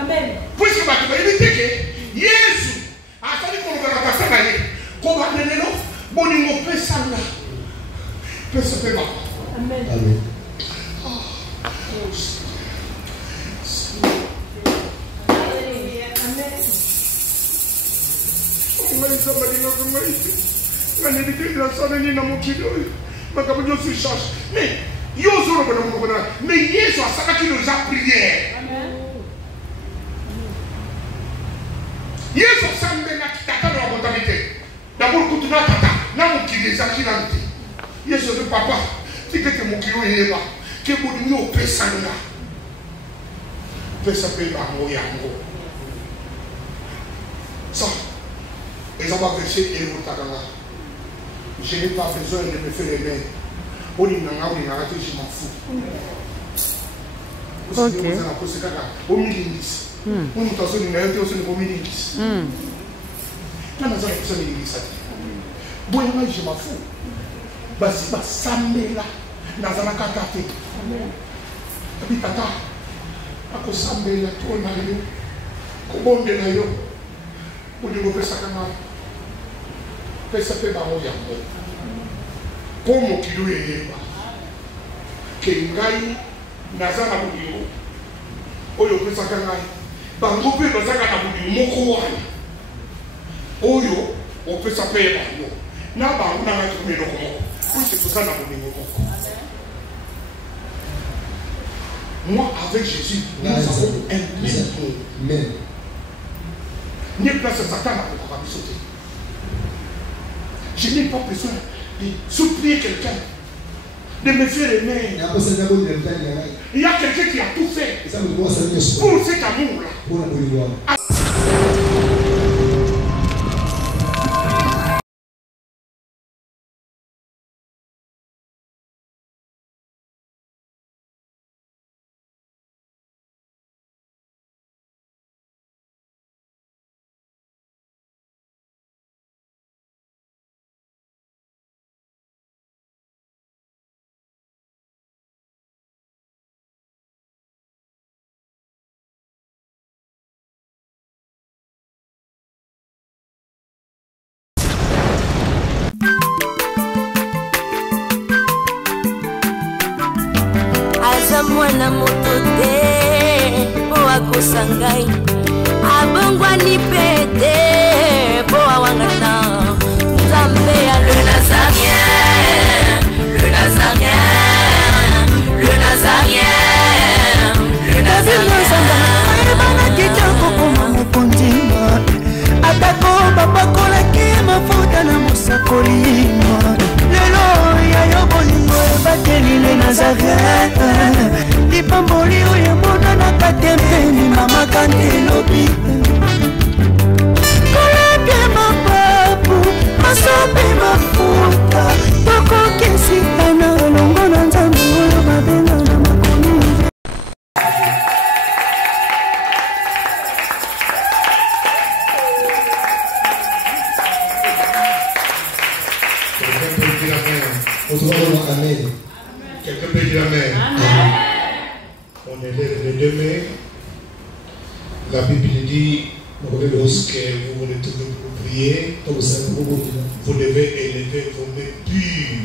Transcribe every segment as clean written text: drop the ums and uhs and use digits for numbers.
Amen. Puisque ma tu éviter que Jésus a fallu qu'on va passer là. Qu'on va donner non. Bon il me fait ça là. Peut se faire. Amen. Amen. Mais Jésus a ça qui nous a prié. Jésus a d'abord, quand tu as tata, n'a mon qui les a qui l'a dit. Jésus dit papa, si tu es mon kilo et là, que vous nous pèsez là. Pèsez à moi et à moi. Ça, et ça va verser et vous t'attendra. Je n'ai pas besoin de me faire les mains. On y n'a pas, je m'en fous. Ok. Au milieu. On nous a dit que nous sommes au milieu. Quand nous avons fait l'église, bon, je m'en fous. Basi basamela nazana kakate. Abi tata akosambela tona yo. Kobondela yo. Uli pesa kana. Pesa pe ba moya mo. Como kilu yeba. Ke ngai nazana bulingo. Oyo pesa kana. Bango pe bazaka na bulingo moko wana. Oyo o pesa pe ba yo. Na ba una na tumelo ko. Moi, avec Jésus, nous avons un même. Ni place à Satan pour me sauter. Je n'ai pas besoin de supplier quelqu'un, de me faire aimer. Il y a quelqu'un qui a tout fait pour cet amour-là. Mwana moto te po akosangai abongwani pete po awangata Nzambe ya le Nazarien, le Nazarien, le Nazarien, le Nazarien. Bana kitoko koma mukondima atako babakolaki mafuta na musakolima lelo ya yobolingo bateli le Nazarien. Lipamboli oyo mona na katempeni mama kandelobi koleke mapapu masope mafuta tokokesitana longo na Nzambe oyo babenga na makomi. Quelqu'un peut dire Amen. On élève les deux mains. La Bible dit, lorsque vous vous retournez pour prier, vous devez élever vos mains pures.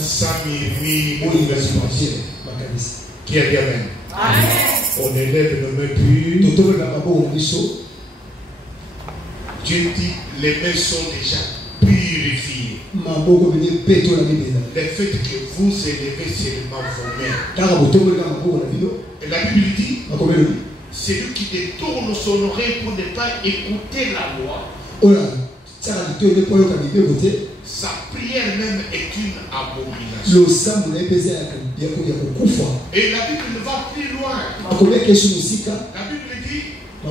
Sans murmure, qui a dit Amen? On élève nos mains pures. Dieu dit, les mains sont déjà purifiées. Le fait que vous élevez seulement vos mains. Et la Bible dit, celui qui détourne son oreille pour ne pas écouter la loi, sa prière même est une abomination. Et la Bible va plus loin. La Bible dit,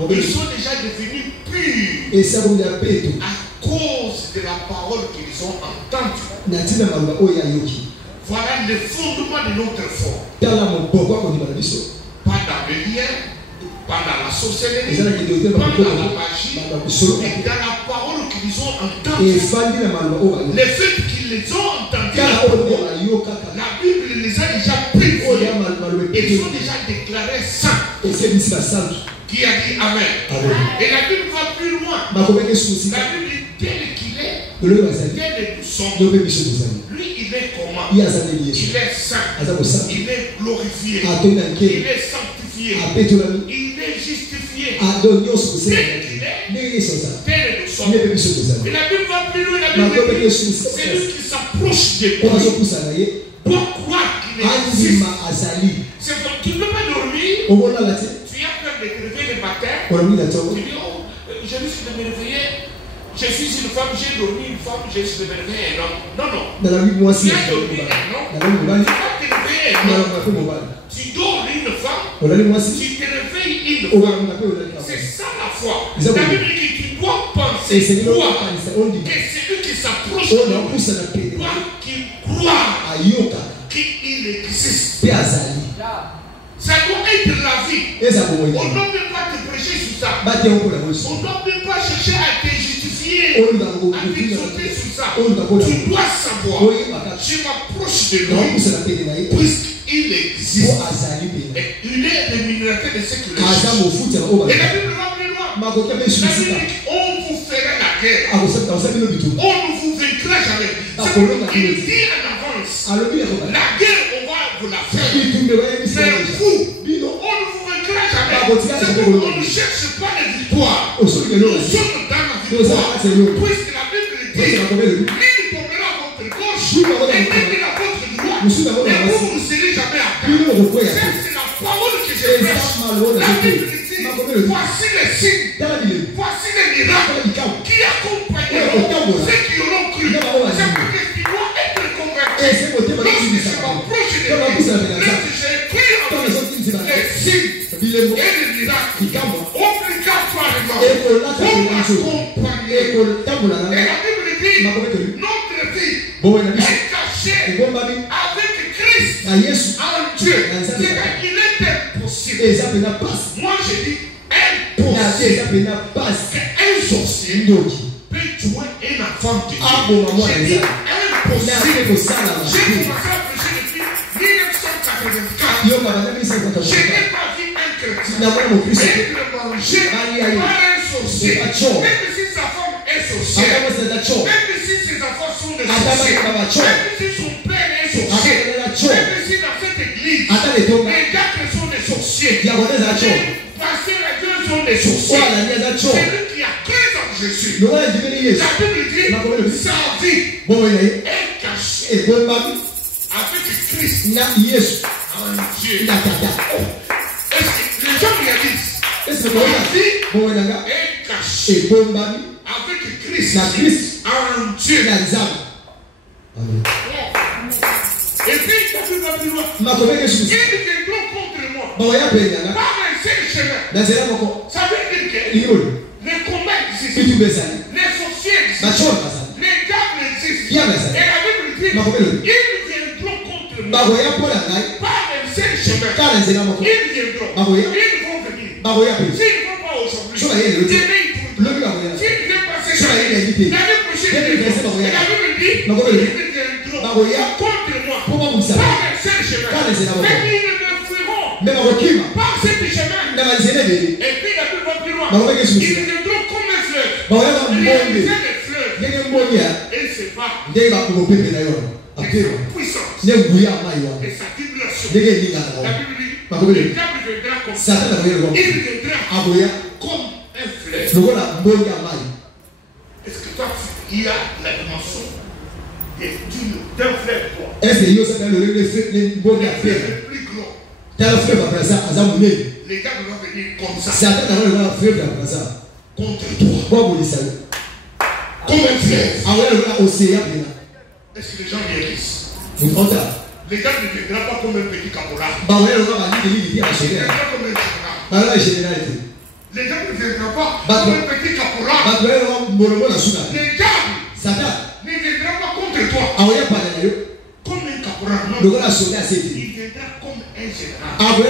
ils sont déjà devenus purs à cause de la parole qu'ils ont entendue. Voilà le fondement de notre foi. Pas dans le lien, pas dans la sorcellerie, pas dans la magie, mais dans la parole qu'ils ont entendue. Le fait qu'ils les ont entendus, la Bible les a déjà pris. Ils sont déjà des déclaré saint. Et c'est ici la sainte. Qui a dit Amen. Amen. Et la Bible va plus loin. Ma commune est sous aussi. La Bible dit tel qu'il est. Le lieu bazali. Tel nous sommes. Nous devons mission nous aller. Lui, il est comment? Il y a des liens. Il est saint. Il est glorifié. Il est sanctifié. Il est justifié. Tel qu'il est. Tel nous sommes. Et la Bible va plus loin. La Bible dit c'est lui qui s'approche de Dieu. Pourquoi qu'il existe? C'est que tu ne peux pas dormir. Tu as peur de te réveiller le matin. Tu dis, oh, je risque de me réveiller. Je suis une femme, j'ai dormi une femme, je suis de me réveiller un homme. Non, non. Tu as dormi un homme. Tu vas te réveiller un homme. Tu dors une femme. Tu te réveilles une femme. C'est ça la foi. La Bible dit que tu dois penser quoi? Que celui qui s'approche de nous doit qu'il croit qu'il existe. Ça doit être la vie. On ne peut pas te prêcher sur ça. On ne peut pas chercher à te justifier, à te sauter sur ça. Tu dois savoir, je m'approche de lui, puisqu'il existe. Et il est rémunérateur de ce qu'il est. Et la Bible va plus loin. La Bible dit on vous fera la guerre. On ne vous vaincra jamais. C'est pour qu'il dit en avance. La guerre, on va vous la faire. Mais vous, on ne vous vaincra jamais. C'est pour qu'on ne cherche pas la victoire. Nous sommes dans la victoire. Puisque la Bible dit, l'île tombera à votre gauche et l'île à votre droite. Et vous ne serez jamais à terre. C'est la parole que je prêche. La Bible dit, voici les signes, voici les miracles qui accompagneront ceux qui auront cru. C'est parce que tu dois être convaincu. Lorsque je m'approche de lui, lorsque j'ai cru en les signes et les miracles, obligatoirement, on m'accompagner. Et la Bible dit, notre vie est cachée avec Christ en Dieu. C'est qu'il est impossible. Moi je dis impossible qu'un sorcier peut tuer un enfant de Dieu. Je dis impossible. J'ai commencé à prêcher depuis 1984. Je n'ai pas vu un chrétien être mangé par un sorcier. Même si sa femme est sorcière, même si ses enfants sont des sorciers, même si son père est sorcier, même si dans cette église, les diacres sont des sorciers, les pasteurs à Dieu sont des sorciers. C'est lui qui a cru en Jésus. La Bible dit sa vie est cachée avec Christ en Dieu. Est-ce que les gens réalisent? La vie est cachée avec Christ en Dieu. Et puis, la Bible va plus loin. Ils viendront contre moi par un seul chemin. Ça veut dire que les combats existent, les sorciers existent, les diables existent. Et la Bible dit, ils viendront contre moi par un seul chemin. Ils viendront. Ils vont venir. S'ils ne vont pas aujourd'hui, demain ils vont venir. S'ils ne viennent pas cette année, l'année prochaine ils vont venir. Et la Bible dit, ils viendront contre moi par un seul chemin. Mais ils ne me fuiront par ce chemin. Et puis la Bible va plus loin. Ils viendront comme un fleuve. Ils viendront des fleuves. Et c'est pas puissance. Et sa tribulation. La Bible dit, le diable viendra comme ça. Il viendra comme un fleuve. Est-ce que toi, il y a la dimension d'un fleuve, toi? Est-ce que le plus gros? Les diables vont venir comme ça. Contre toi. Comme un fleuve. Est-ce que les gens réalisent? Les diables ne viendront pas comme un petit caporal. Les diables comme un général. Les diables ne viendront pas comme un petit caporal. Les diables ne viendront pas contre toi comme un caporal. Non. Il viendra comme un général. Mais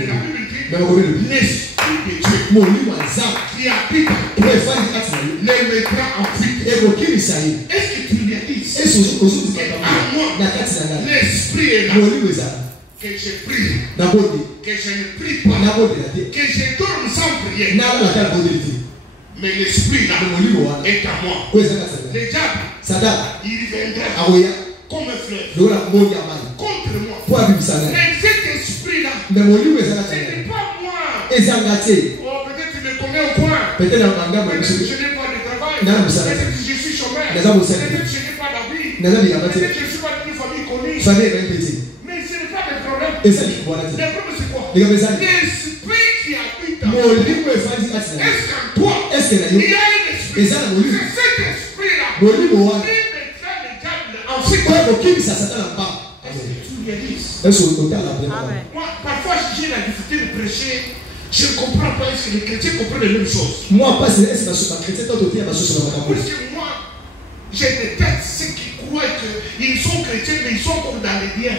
la Bible dit, l'Esprit de Dieu qui habite les mettra en fuite. Est-ce que tu réalises? À moi, l'Esprit est là. que je prie, Nabote. que je ne prie pas, Nabote la te. que je dorme sans prier. Na la ta bote te. Mais l'esprit là est à moi. Ko ezaka sana. Le diable, Sada. il viendra Aoya. comme un fleuve Lola moni amani. contre moi. Po abibisana. Mais cet esprit là, Mais molimo ezaka ce sana. n'est pas moi. Ezanga te. Oh, peut-être tu me connais au coin. Peut-être na manga Peut-être mo que je n'ai pas de travail. Non, ça- Peut-être que je suis chômeur. Mais ça, vous savez. Peut-être que je n'ai pas d'habit. Naza bilamba te. Peut-être que je ne suis pas d'une famille connue. Famille na pete. Mais ce n'est pas le problème. Eza ni kwa Le te. problème c'est quoi? Liga bezani. L'esprit qui habite en moi. Molimo efandi atina. Est-ce qu'en toi, Est-ce que na il yo? y a un esprit? Eza na molimo. C'est cet esprit-là Molimo qui wa. mettra le diable en fait. Kwa kokimisa satana mpa. Est-ce que tu réalises? Est-ce que otala vraiment? Moi, parfois, j'ai la difficulté de prêcher. Je ne comprends pas est-ce que les chrétiens comprennent les mêmes choses. Moi pas c'est est-ce que ma chrétien tant autant ma source na makambo. Parce que moi, je déteste ceux qui croient qu'ils sont chrétiens, mais ils sont comme dans les biens.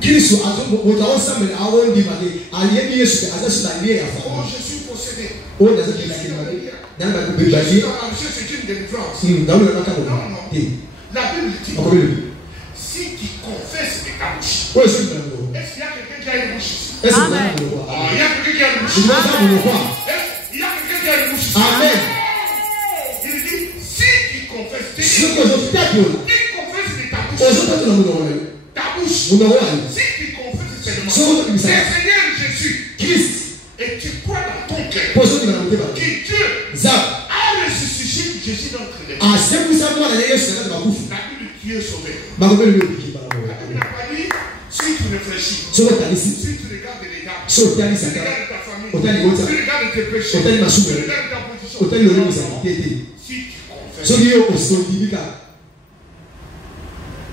Kristo ato motawo samele awon di mage aliye Yesu ke azasu na liye ya Oh, fa. je suis possédé. O na zaki na kimage. Na ba ko Je suis bebaji. dans la recherche, c'est une délivrance. Na lo na kabo. Non, non. Ti. La Bible dit, Ako bele. si tu confesses de ta bouche, O so na lo. est-ce qu'il y a quelqu'un qui a une bouche ici? Est-ce que na lo Ah, kwa? il y a quelqu'un qui a une bouche. Je vais ça mo kwa. Il y a quelqu'un qui a une bouche ici. Amen. Il dit, si tu confesses, Ce que je fais pour. tu confesses de ta O bouche, so ta na mo wa. ta bouche, Mo na wa. si tu confesses seulement, So le ça. Seigneur Jésus, Christ. et tu crois dans ton cœur Po so na mo te ba. que Dieu Za. a ressuscité Jésus d'entre les morts, Asemu sa mo na Yesu na ba kufu. la Bible dit, tu es sauvé. Ba ko bele bi ba La mo. Bible n'a pas dit, si tu réfléchis, So ta lisi. si tu regardes les gars, So ta tu lisa ka. regardes ta famille, Otani tu wota. regardes tes péchés, Otani tu masumu. regardes ta position. Otani lo Non, ni sa non. tete. Si tu confesses So yo o so dibika.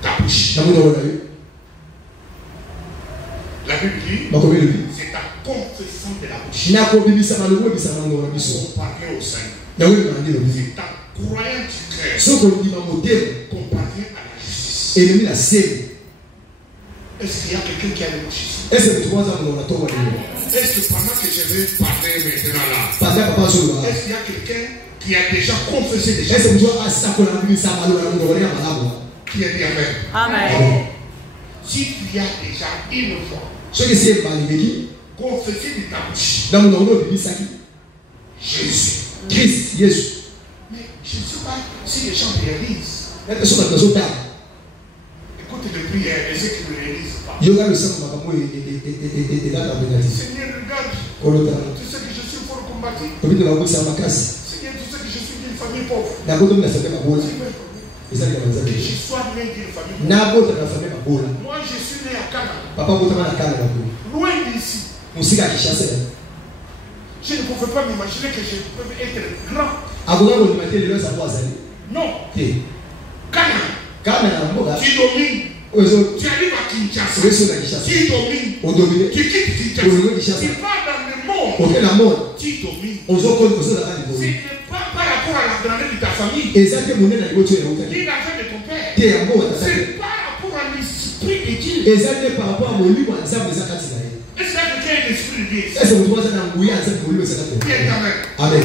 ta bouche, Na mo na wa yo. la Bible dit, Ba ko bele bi. c'est ta confession de la bouche. Na ko bibisa malobo bisa mango na biso. Qu'on parvient au Seigneur. Na we na ndilo bizi. C'est ta croyance du cœur So ko di mamotelo. qu'on parvient à la justice. Elemi na sele. Est-ce qu'il y a quelqu'un qui a une bouche ici? Est-ce que tu vois ça mon na to wa lelo? Est-ce que pendant que je vais parler maintenant là, Panda papa so wa. est-ce qu'il y a quelqu'un qui a déjà confessé déjà? Est-ce que tu vois asa ko na bibisa malo na ngo na malabo? Qui a dit Amen? Amen. Si tu as déjà une fois So que c'est bali beki. confessé de ta bouche Na mo no bibisa ki. Jésus, Christ Yesu. mais je ne sais pas si les gens réalisent. Na so na so ta. Écoute les prières et ceux qui ne réalisent pas. Yo ga le sa makambo e da ta benati. Seigneur, regarde, Kolota. tu sais que je suis fort combattu. Obito na kusa makasi. Seigneur, tu sais que je suis d'une famille pauvre. Na ko to na sabe mabola. Seigneur, Eza ni que manzabe. je sois né d'une famille pauvre. Na bota na sabe mabola. Moi, je suis né à Canada, Papa bota na kana na ko. loin d'ici. Musika kishasa. Je ne pouvais pas m'imaginer que je peux être grand. Agoga ko nimate lelo sa kwa zali. Non, Te. Canada, Kana na mboga. tu domines. Ozo Tu arrives à Kinshasa, Ozo na kishasa. tu domines. O domine. Tu quittes Kinshasa, Ozo kishasa. tu vas dans le monde, O na mo. tu domines. Ozo ko ozo na kana Ce ko. n'est pas par rapport à la grandeur de ta famille, Ezake munene na liboto ya uta. ni l'argent de ton père. Te ya mboga ta. C'est par rapport à l'esprit de Dieu. Ezake par rapport à molimo nzambe zakati na ye. Est-ce qu'il y a l'esprit de Dieu? Est-ce que tu vois ça dans nguya nzambe molimo zakati? Qui est Amen. Amen.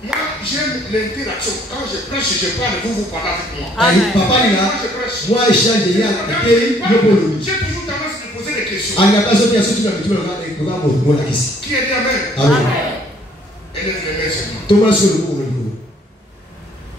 Moi, j'aime l'interaction. Quand je prêche, je parle, vous parlez avec moi. Amen. Papa ni Quand na je prêche, moi échange ya pe yopolo. j'ai toujours tendance à me poser des questions. Anya paso ya sotu na mitu na ko mo mo la kisi. Qui est dit Amen? Amen. Élève les mains seulement. Thomas sur le mot le.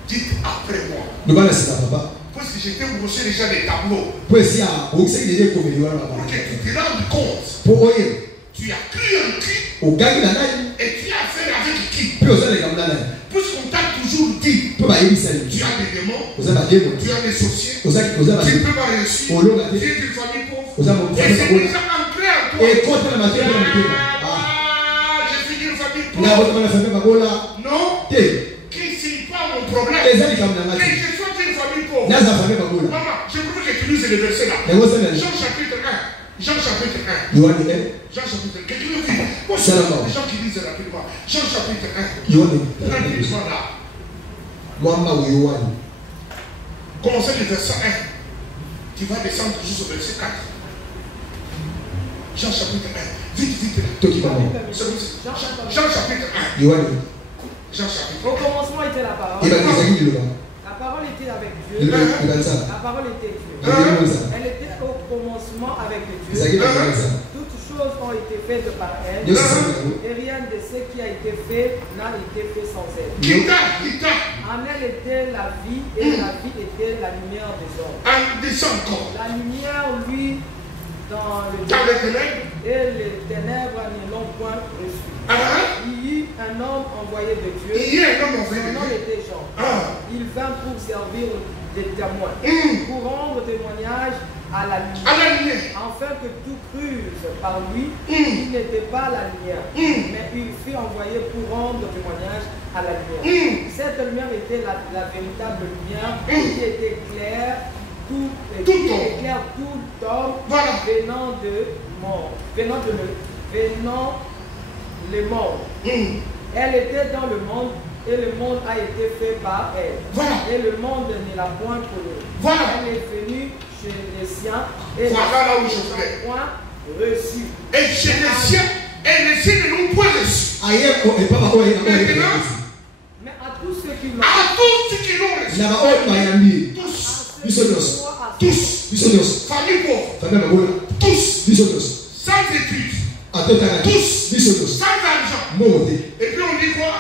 Dites après moi. Le bana c'est papa. Parce que j'étais broché déjà les tableaux. Pues ya o se déjà comme yo na Pour baba. que tu te rendes compte. Po oye. Tu as cru en qui O gangi na nani? et tu as affaire avec qui? Pe o sa le kamla nani? Puisqu'on t'a toujours dit, Po ba yebisa ni. tu as des démons, O sa ba demo. tu as des sorciers, O sa ba tu ne peux pas réussir, O lo ga tu te. es d'une famille pauvre. O sa mo Et c'est déjà ancré en toi. e ko ta ma te na mutema. Ah. Ah, je suis d'une famille Na pauvre. bo ta na famille babola. Non, Te. que ce n'est pas mon problème. Ezali kamla Que ngati. je sois d'une famille pauvre. Na za famille babola. Maman, je voudrais que tu lises le verset là. Na go sa na. Jean chapitre 1. Jean chapitre 1. Yohane 1. Jean chapitre 1. Quelqu'un me dit, moi je Salam. les gens qui lisent rapidement. Jean chapitre 1. Yohane. Rapidement là. Mwamba wa Yohane. Commencez le verset 1. Tu vas descendre jusqu'au verset 4. Jean chapitre 1. Vite, vite là. Toki mama. Jean chapitre 1. Yohane. Jean chapitre Au 1. commencement était la parole. Eba ezali liloba. La parole était avec Le Dieu. kanza. La parole était Dieu. Le kanza. Elle était au commencement avec Dieu. ezalaki na kwanza Toutes choses ont été faites par elle. nyonso esali yango Et rien de ce qui a été fait n'a été fait sans elle. Kita. En elle était la vie et la vie était la lumière des hommes. En descend encore. La lumière, lui, dans le Dans les ténèbres. et les ténèbres ne l'ont point reçu. Il y eut un homme envoyé de Dieu. Il y a un homme envoyé de Son nom Dieu. était Jean. Il vint pour servir de témoin, pour rendre témoignage à la lumière, À la lumière. afin que tout cruse par lui. Il n'était pas la lumière, mais il fut envoyé pour rendre témoignage à la lumière. Cette lumière était la véritable lumière qui était claire, Tout qui homme. éclaire tout homme Voilà. venant de mort, venant le monde. Elle était dans le monde et le monde a été fait par elle. Voilà. Et le monde ne l'a point connue. Voilà. Elle est venue chez les siens et Voilà là où ne je l'ont voulais. point reçu. Et chez les siens, et les siens ne l'ont point reçu. aye epapa oyo Maintenant, Mais à tous ceux qui l'ont à tous ceux qui l'ont reçu, na baoyo bayambi tous, biso nyonso tous, biso nyonso famille pauvre, famille mabola tous, biso nyonso sans études, atotaka tous, biso nyonso sans argent. mbongo te Et puis on dit quoi?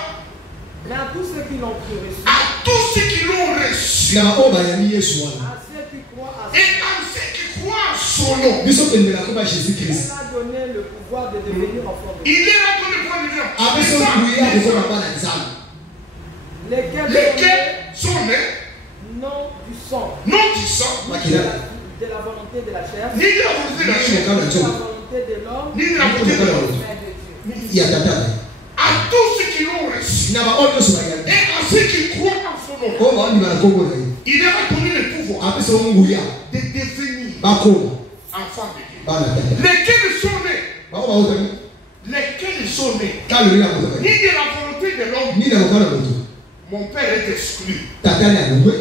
mais à tous ceux qui l'ont reçu, À tous ceux qui l'ont reçu. na baoyo bayambi yesu wana à ceux qui croient à Et à ceux qui croient en son nom. biso kendelaka ba jésus christ elle a donné le pouvoir de devenir enfant de Dieu. Il est là pour le point de vue. abiso kuya kokoma bana nzambe Lesquels sont nés, non du sang, non du sang, makila de la volonté de la chair, ni de la volonté de la chair, mokala de la nzoto volonté de l'homme, ni de la volonté de l'homme. mais de Dieu. ya tatana À tous ceux qui l'ont reçu. na baoyo nyonso bayambi Et à ceux qui croient en son nom. oyo baondima na nkombo na ye Il leur a donné le pouvoir abiso nguya de devenir bakoma enfants de Dieu. bana tata Lesquels sont nés, bao baotami lesquels sont nés, kaloli na moto ni de la volonté de l'homme. ni na mokala moto Mon père est exclu. tatani alongwe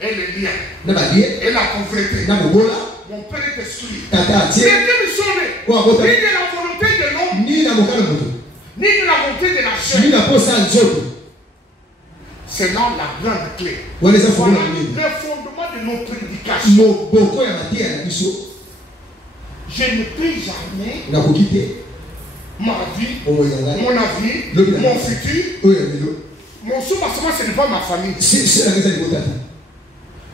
Et le lien, na balie et la pauvreté. na mobola Mon père est exclu. tata atie Lesquels sont nés, oyo abotami ni de la volonté de l'homme, ni na mokala moto ni de la volonté de la ni chair. na posa nzoto C'est là la grande clé. wana eza Voilà fongola mingi le fondement de nos prédications. moboko ya mateya na biso Je ne peux jamais nakoki te ma vie, bomoi na ngai mon avenir, mon futur, oyo ya lelo mon soubassement, ce n'est pas ma famille. selanga eza libota te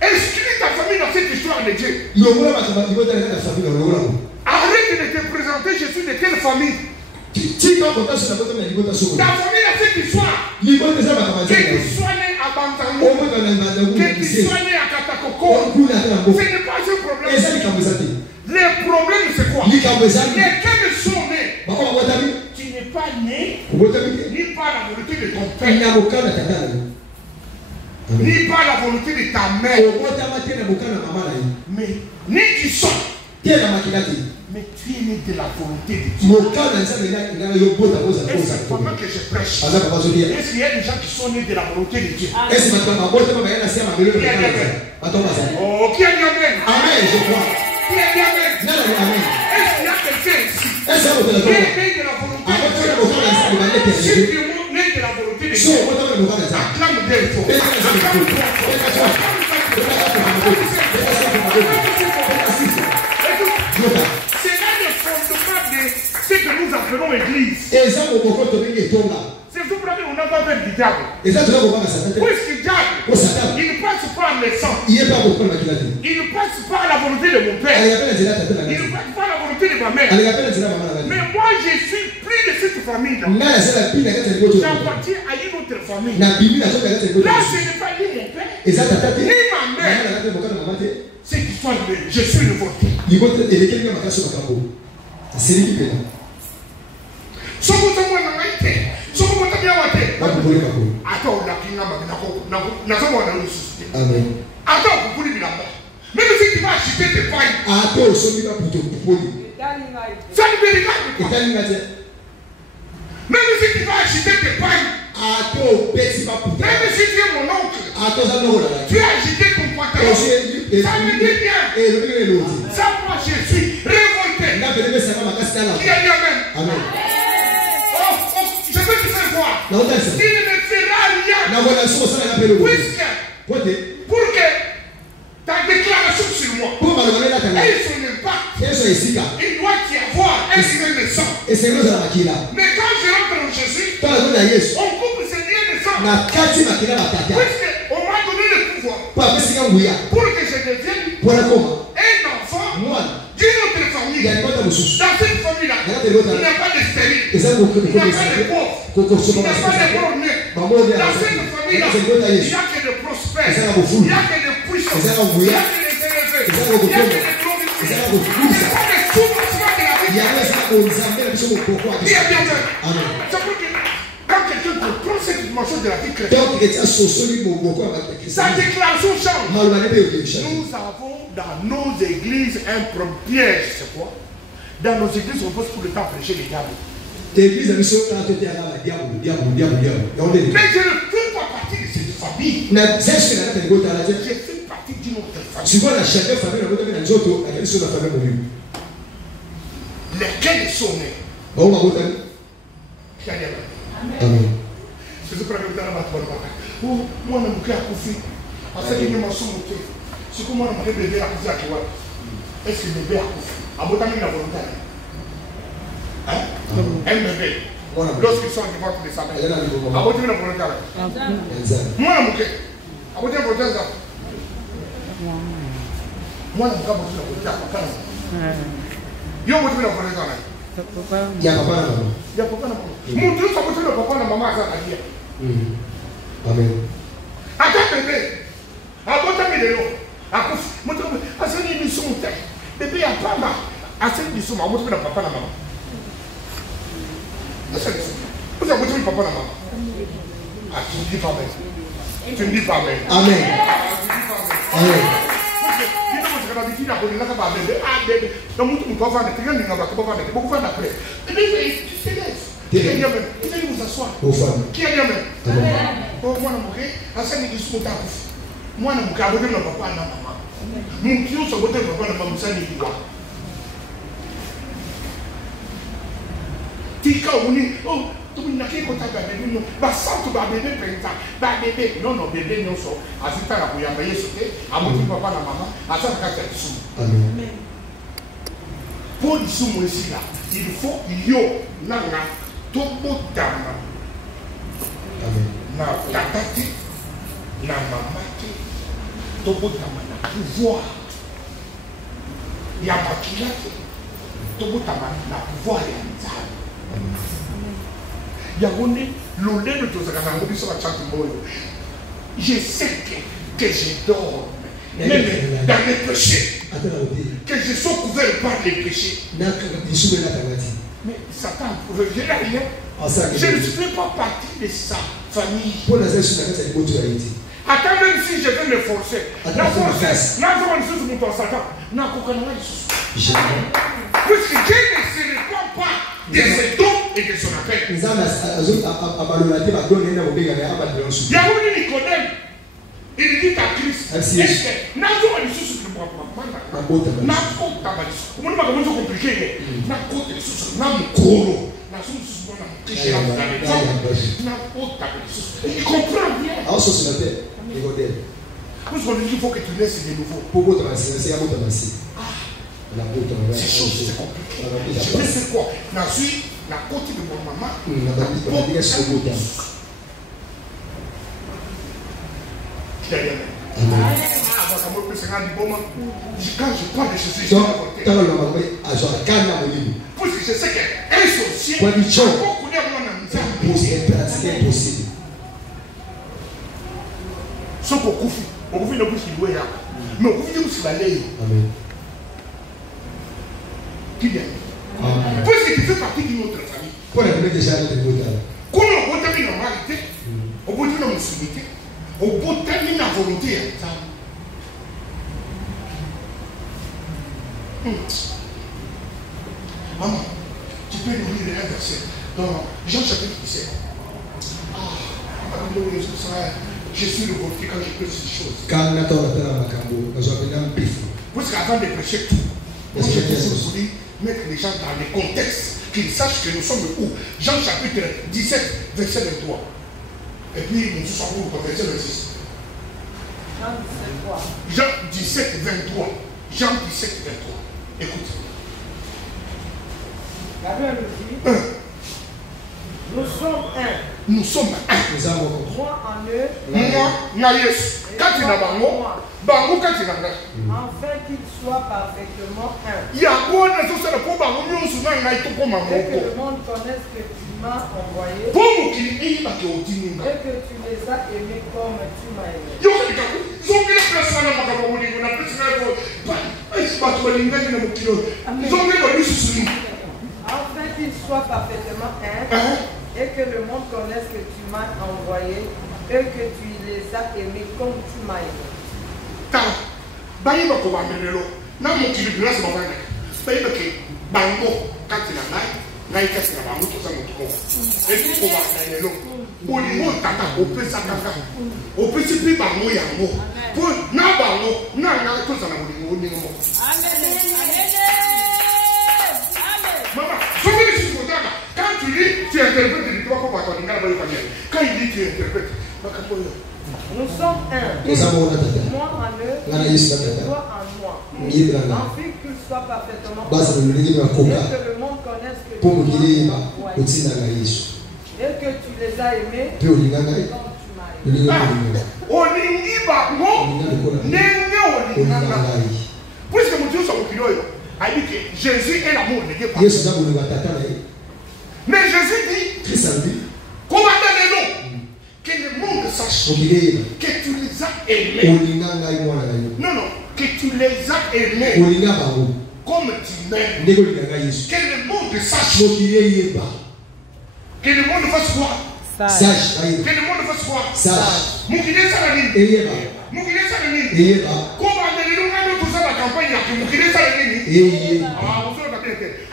Inscris ta famille dans cette histoire de Dieu. longola bato libota na na famille na longola ngo Arrête de te présenter, je suis de quelle famille. tika kotaso na botama na libota soko Ta famille a cette histoire. libota eza Que bakamanzai tu sois né à Bantango, omoi na que tu bise sois né à Katakoko, kuna ata na ce mboka n'est pas un problème. eza likambo eza te Le problème, c'est quoi? likambo ezali Lesquels sont nés, bako babotami tu n'es pas né obotami te ni par la volonté de ton père, na mokana tata na yo ni par la volonté de ta mère, obotama te na mokana mama na yo mais ni du sang. te na makila te Mais tu es né de la volonté de Dieu. mokana nzambe na yobota kozala Et kozala c'est pendant que je prêche. aza papa zolia Est-ce qu'il y a des gens qui sont nés de la volonté de Dieu? esi bato babotama baya na se ya mabelo bato bazali Oh, qui a dit Amen? amen je crois Qui a dit Amen? nana ni amen Est-ce qu'il y a quelqu'un ici esi abotela qui toka est né de la volonté abotela de mokana nzambe balete ya Dieu? Si Dieu tu es né de la volonté de so Dieu, obotama na mokana nzambe acclame Dieu fort. C'est là le fondement de ce que nous appelons Église. eza moboko tobengi etonga C'est tout pour qu'on n'a pas fait du diable. eza toza kobanga satan te Puisque diable, o satan il ne passe pas le sang. ye mpe akokona makila te Il ne passe pas la volonté de mon père. aleka mpe na nzela tata na Il ne ngai passe pas la volonté de ma mère. aleka mpe na nzela mama na Mais ngai moi, je suis plus de cette famille-là. ngai nasala pi na kati ya liboto J'appartiens à une autre famille. na bimi nazoka kati ya liboto Là, ce n'est pas ni mon père, eza tata te ni ma mama mère. na kati ya mokana mama te C'est qui soit le je suis le vôtre. liboto elekeli nga makasi makambo aseliki mpena Soko to mwana ngaite. Soko mwana biawa te. bakupole makolo Ata unakinga na soko wana ususu. amen Ata ukupuli bilamba. Même si tu vas acheter tes pailles, ate osomi baputo kupoli ça ne me regarde pas. etali nga te Même si tu vas acheter tes pailles, ate opesi baputo même si tu es mon oncle, ate oza nokolala tu as acheté ton pantalon. Ça me dit bien. elobi nga eloti Ça, moi, je suis révolté. nga pele pesanga makasi tala Qui a dit Amen? amen Oh, je peux te faire voir. nakotalisa Il ne fera rien. nakola soki osalanga mpe lobo Puisque, po te pour que ta déclaration sur moi, mpo maloba nde natanga et ce n'est c'est le sang. Et c'est nous à Makila. Mais quand je rentre en Jésus, Quand on a Yesu, on coupe ce lien de sang. na kati Makila la tata. Puisqu'on m'a donné le pouvoir Pour que c'est nguya. pour que je devienne Pour la comment? un enfant Moi, d'une autre famille. il y a pas de mususu. Dans cette famille-là, il n'y a pas de stérile. Et ça vous Il n'y a pas de pauvre. Il n'y a pas de pauvres. Dans cette famille-là, il n'y a que de prospères. Il n'y a que de puissants. Il n'y a que de élevés. Il n'y a que de glorifiés. Il n'y a pas de soubassements de la vie. Il y a ça au Zambé, la mission au pourquoi. Il y a bien fait. Amen. C'est pour que quand quelqu'un comprend cette dimension de la vie chrétienne, Donc, il y a ce solide au pourquoi. sa déclaration change. Nous Nous avons dans nos églises un piège, c'est quoi? Dans nos églises, on pose tout le temps prêcher les diables. L'église a mis sur la tête à la diable. Mais je ne fais pas partie de cette famille. Je fais partie d'une autre famille. Lesquels sont nés? Amen. C'est ce que je veux dire. Moi, je suis Koufi. Parce que je suis Koufi. C'est comme moi, je suis bébé à Koufi. Est-ce que le bébé a Koufi? À Botami, la volonté. Un bébé. Lorsqu'ils sont du ventre de sa mère. À Botami, la volonté. Moi, je suis à Botami, la volonté. Moi, je suis à Botami, la volonté. Yo, Botami, la volonté. Il y a papa. Il y a papa. Mon Dieu, ça peut être le papa et la maman à la vie. Amen. Attends, bébé. À Botami, de l'eau. À Koufi. Mon Dieu, à cette émission, bébé, à pas mal. À cette émission, à Botami, la papa et la maman. Vous avez votre papa et la maman. Ah, tu ne dis pas même. Tu ne dis pas même. Amen. Amen. Vous asseoir. Qui a dit même? Moi, je suis moi, je suis papa et maman. Mon Dieu, ça va être papa et maman. Tika uni oh tu n'as qu'à contact bébé non ba santo ba bébé penta ba bébé non bébé non so azita la boya ba yesote amoto papa na maman asa ka ta su amen pour du sumo ici là il faut yo nanga tobo dama amen na tatati na mamaki tobo dama na pouvoir ya makilaki tobo dama na pouvoir ya nzambe. Je sais que je dors, même dans les péchés, que je sois couvert par les péchés. Mais Satan ne revient rien. Je ne suis pas partie de sa famille. Attends, même si je vais me forcer, puisque Dieu ne se répand pas de ses dons et de son appel. Il y a un Nicodème, il dit à Christ, est-ce que n'a pas de sous le bois n'a pas de compliqué, n'a pas de sous n'a pas il comprend bien. Parce qu'on dit qu'il faut que tu laisses de nouveau. Ces choses, c'est compliqué. Je vais faire quoi? Je suis la côte de mon maman. Quand je parle de Jésus, parce que je sais qu'un sorcier c'est impossible. Sauf au Koufi. Au Koufi, mais au Koufi, c'est la loi. Qui vient? Puisque tu fais partie d'une autre famille. Quand on a terminé la normalité, on peut dire la musulmité, on peut terminer la volonté. Maman, tu peux nous lire un verset dans Jean chapitre 17. Je suis révolté quand je peux ces choses. Parce qu'avant de prêcher tout, moi je voulais mettre les gens dans les contextes, qu'ils sachent que nous sommes où. Jean chapitre 17, verset 23. Et puis nous sommes où, verset 26. Jean 17, 23. Jean 17, 23. Écoute. La Bible nous dit, nous sommes un. Nous sommes un. Moi en eux. Moi, na Yesu. Kati na bango. Bango kati na nga. Afin qu'ils soient parfaitement un. Yango na tosala po bango nyonso na ngai tokoma Et que moko. le monde connaisse que tu m'as envoyé. Po mokili eyebaki otininga. Et que tu les as aimés comme tu m'as aimé. Yokalika zongela place na makambo molingo na place na ko. Bato balingani na mokili. Zongela balisusu ni. Afin qu'ils soient parfaitement un. Et que le monde connaisse que tu m'as envoyé et que tu les as aimés comme tu m'as aimé. Car, bayi bako bandelelo, na mokili place bavanga. Bayi bake bango kati na ngai kati na bango to sa motoko. Et ko bandelelo. Bolingo tata opesa kaka. Opesi pi bango yango. Po na bango na nga to sa na bolingo ningo. Maman, je veux dire ce que quand tu lis, tu interprètes, tu ne dois pas voir ton ingénieur. Quand il dit, tu interprètes. Nous sommes un. Moi en eux, et toi en moi. Afin qu'ils soient parfaitement un. Et que le monde connaisse que tu m'as envoyé. Et que tu les as aimés comme tu m'as aimé. Olingi bango, nenge olinganga. Puisque mon Dieu soit au kilo, a dit que Jésus est l'amour de Dieu. Mais Jésus dit, comment donner que le monde sache que tu les as aimés. Non, non, que tu les as aimés comme tu m'aimes. Que le monde sache. Que le monde fasse quoi? Sage. Que le monde fasse quoi? Sage. Moukine Salanine. Eyeba. Moukine Salanine. Eyeba. Comment donner nous tout ça la campagne à Moukine Salanine? Eyeba. Ah, vous savez pas.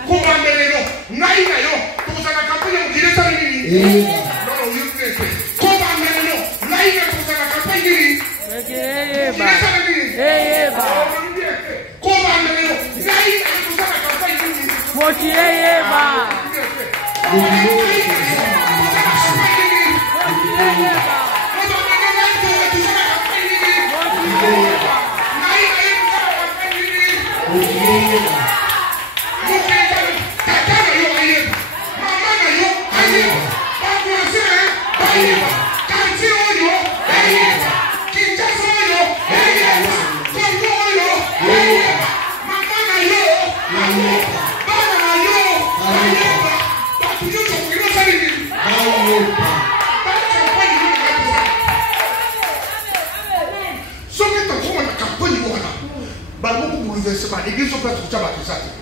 Comment donner nous? Naïna yo. Tout ça la campagne à Moukine Salanine. Eyeba. Non, non, vous savez. Comment donner nous? Naïna tout ça la campagne à Eyeba. Eyeba. Comment donner nous? Naïna tout ça la campagne à Eyeba.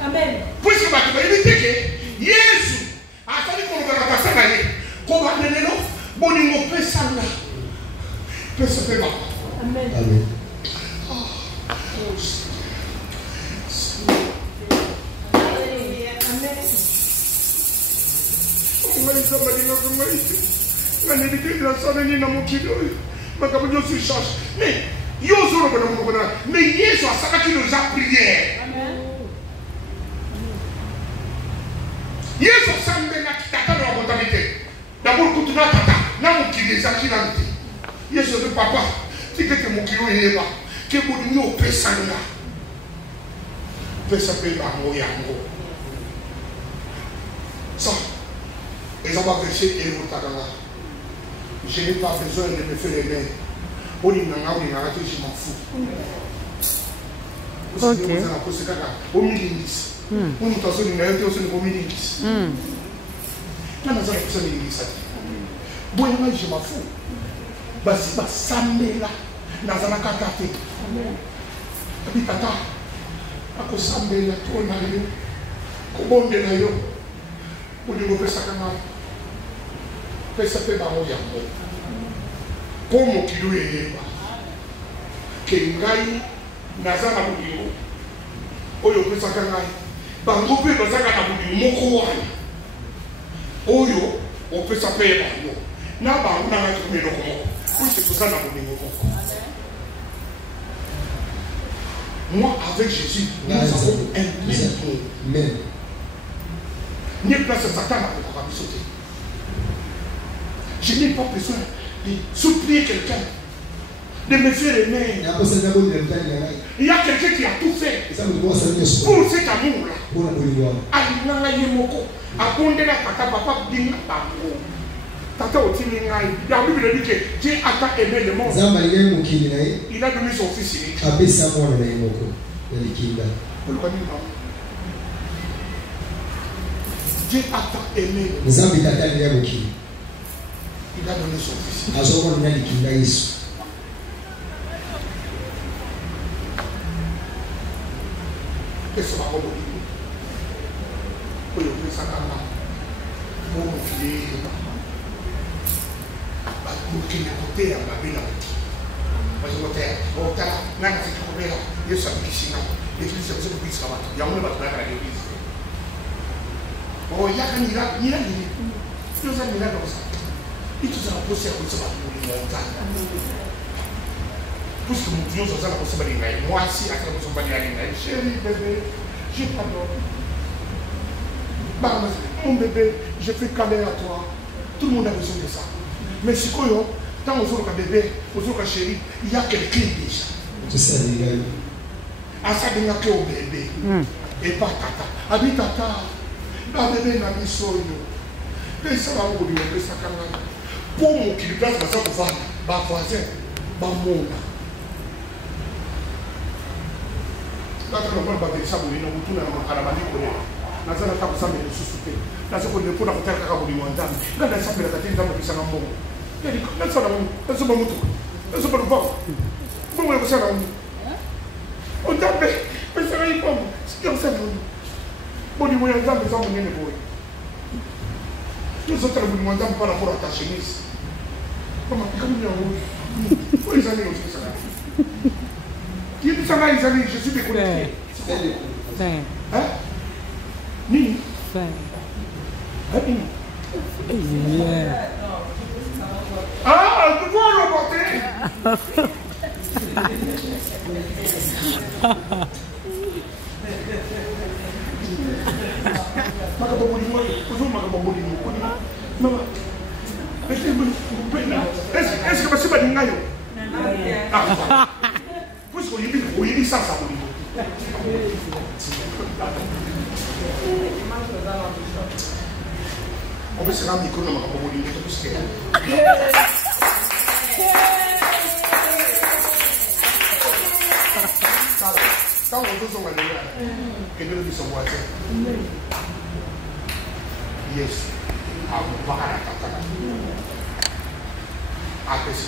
Amen. Puisque tu vas éviter que Jésus a fallu qu'on va passer la vie. Comment donner l'eau? Bonimo pesana. Pesana. Amen. Amen. Mais Jésus a ça qui nous a prié. Yesu sambe na kitaka na comptabilité. D'abord quand tu n'as tata, na mukile za kinanti. Yesu de papa, si que tu mukilo yeba, que boni yo pesanga. Pesa pe ba mo yango. Ça. Et ça va pécher et vous tagala. Je n'ai pas besoin de me faire aimer. Boni nanga ni nanga je m'en fous. OK. Vous allez poser kaka. Omilindis. On nous t'en sonne, on se nous communique. Quand nous avons besoin de ça, bon, moi je m'en fous. Basi ba samela, nazana kakate. Abi tata, ako samela to na yo, ko bonde na yo. Ko dingo pesa kana. Pesa pe ba mo yango. Como kilo yeba. Ke ngai nazana budingo. Oyo pesa kana. Bango pe bazaka na budi moko wana oyo opesa pe bango na bango na ngati kumelo komoko puisque tout ça na budi moko. Moi avec Jésus nous avons un même ni place Satan pour pas sauter. Je n'ai pas besoin de supplier quelqu'un de me faire aimer. Il y a quelqu'un qui a tout fait pour cet amour là. Pour la boulot. Alinganga yemoko. Abondela tata papa dinga bango. Tata otilinga. La Bible dit que Dieu a tant aimé le monde. Il a donné son fils unique. Dieu a tant aimé le monde. Il a donné son fils. Qu'est-ce que ça va vous dire? Pour le ça pour mon fils, pour qu'il ait côté à ma ville. Parce que on t'a là, c'est tout là. Il y a ça qui s'y met. L'église c'est pour qu'il soit. Il y a un monde à l'église. Oh, il y a un miracle, il y a un miracle. C'est un miracle comme ça. Il tout ça pour ça pour ça pour les montagnes. Tout ce que nous disons ça pour ça pour les montagnes. Moi aussi à travers son bannière les chérie bébé, je t'adore. Mon bébé, je fais câlin à toi. Tout le monde a besoin de ça. Mais si quand on a un bébé, on a un chéri, il y a quelqu'un déjà. C'est ça, les gars. À ça, il y a que au bébé. Et pas tata. Abi tata. La bébé n'a mis sur nous. Mais ça va vous dire, ça quand même. Pour mon qui place, ça va faire. Ma voisin, ma monde. Là, quand on va battre ça, on va tout à la manière. Nazana ka kusamba esusupe nazo ko lepo na kutaka ka buli mwandani ngada sapela kati nzambo kisanga mbongo yali nasana mu nazo ba mutu nazo ba rubo mbongo kusanga mu ondabe pesa ngai pombo sikio sana mu buli mwe nzambo nzambo ngene boy nazo tara buli mwandani para pour ta chemise kama kama nyawo ko izani osisa kitu sana izani je suis déconnecté hein Ni? Yeah. Ah, tu vois le porter? Est-ce que você vai ganhar? Ah, pois o Ibi sabe on peut se rendre micro dans ma communauté tout ce qu'il y a. Quand on doit s'en aller, et de son voisin. Yes, à vous voir à la tata. Après ce que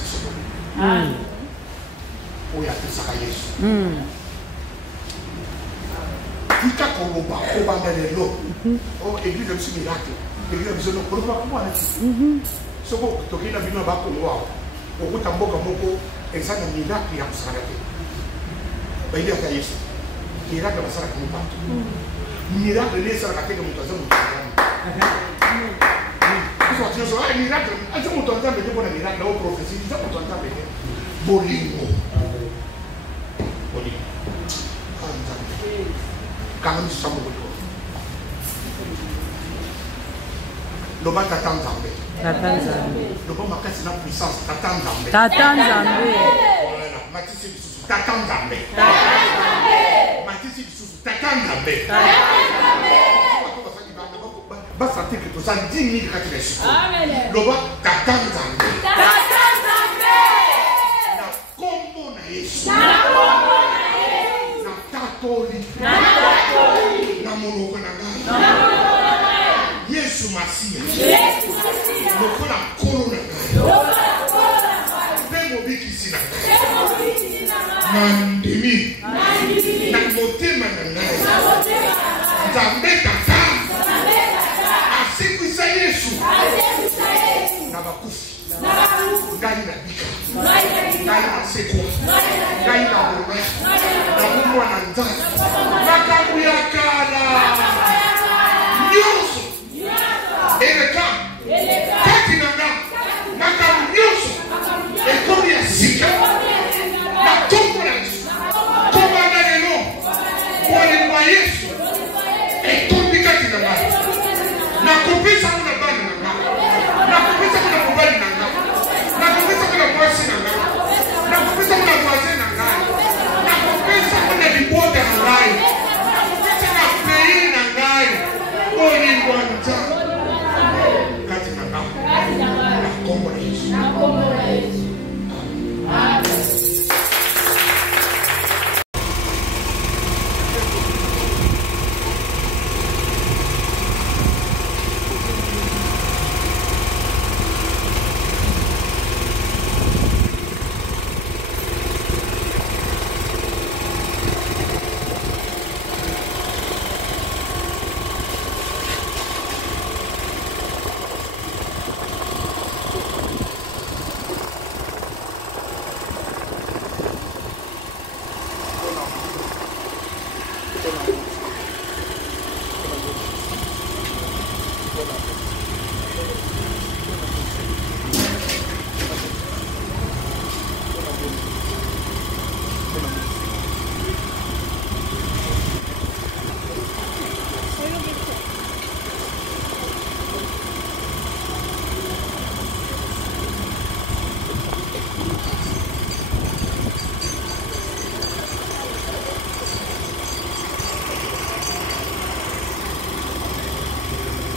on y a fait ça à Yesu. Tika koloba obanda lelo o église de miracle église de koloba ko ana ti soko tokina bino ba ko wa okuta mboka moko ezana miracle ya kusala te ba ile ya Yesu miracle basala ko mpa miracle ne sala ka te ko mutaza mutana ko tio so ai miracle azo mutanda be ko na miracle o prophétie za mutanda be bolingo quand nous sommes au le bas t'attend Zambé. Le bas ma casse la puissance t'attend Zambé. Voilà, Matisse du sous t'attend Zambé. Matisse du sous t'attend Zambé. Bas sentir que tout ça 10 000 quand tu es sur. Le bas t'attend Zambé. Na combo na Yesu. Na monoko na ngai Yesu Masia lokola nkolo na ngai mpe mobikisi na ngai na ndimi na motema na ngai Nzambe tata asikwisa Yesu na bakufi ngai na bika ngai na sekwa ngai na boma na mumwa na nzambe makambo ya kala nyonso eleka kati na nga makambo nyonso ekomi ya sika na ntongo na Yesu kobanda lelo kolemba Yesu etondi kati na ngai nakopesa ngo na bana na ngai nakopesa ngo na mobali na ngai nakopesa ngo na mwasi na ngai nakopesa ngo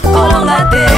Colongate